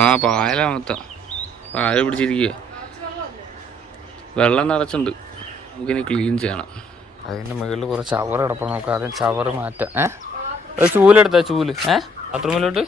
ആ പായല മൊത്തം പായൽ പിടിച്ചിരിക്കുക. വെള്ളം നിറച്ചുണ്ട്. നമുക്കിനി ക്ലീൻ ചെയ്യണം. അതിൻ്റെ മുകളിൽ കുറച്ച് ചവറ് കിടപ്പം. നമുക്ക് ആദ്യം ചവറ് മാറ്റാം. ഒരു ചൂലെടുത്താ ചൂല്. ബാത്റൂമിലോട്ട്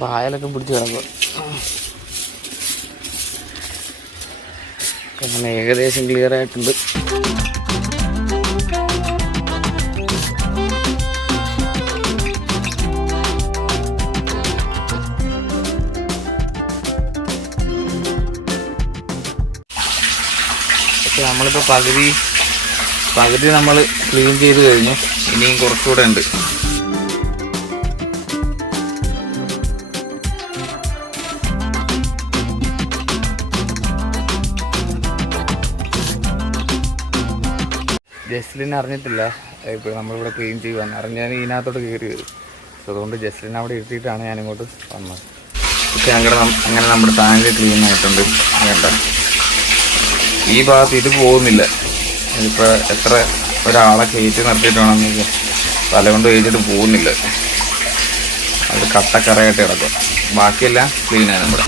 പായലൊക്കെ പിടിച്ച് കിടക്കുക. അങ്ങനെ ഏകദേശം ക്ലിയർ ആയിട്ടുണ്ട്. പക്ഷെ നമ്മളിപ്പോൾ പകുതി നമ്മൾ ക്ലീൻ ചെയ്ത് കഴിഞ്ഞു. ഇനിയും കുറച്ചുകൂടെ ഉണ്ട്. ജസ്ലിൻ അറിഞ്ഞിട്ടില്ല ഇപ്പോൾ നമ്മളിവിടെ ക്ലീൻ ചെയ്യുവാൻ. അറിഞ്ഞാൽ ഇതിനകത്തോട്ട് കയറി വരും. അതുകൊണ്ട് ജസ്ലിൻ അവിടെ ഇരുത്തിയിട്ടാണ് ഞാനിങ്ങോട്ട് വന്നത്. പക്ഷേ അങ്ങനെ നമ്മുടെ ടാങ്ക് ക്ലീൻ ആയിട്ടുണ്ട്. വേണ്ട, ഈ ഭാഗത്ത് ഇത് പോകുന്നില്ല. ഇതിപ്പോൾ എത്ര ഒരാളെ കയറ്റി നിർത്തിയിട്ടാണെന്ന് തലകൊണ്ട് കഴിച്ചിട്ട് പോകുന്നില്ല. അത് കട്ടക്കറയായിട്ട് കിടക്കും. ബാക്കിയെല്ലാം ക്ലീനാണ് നമ്മുടെ.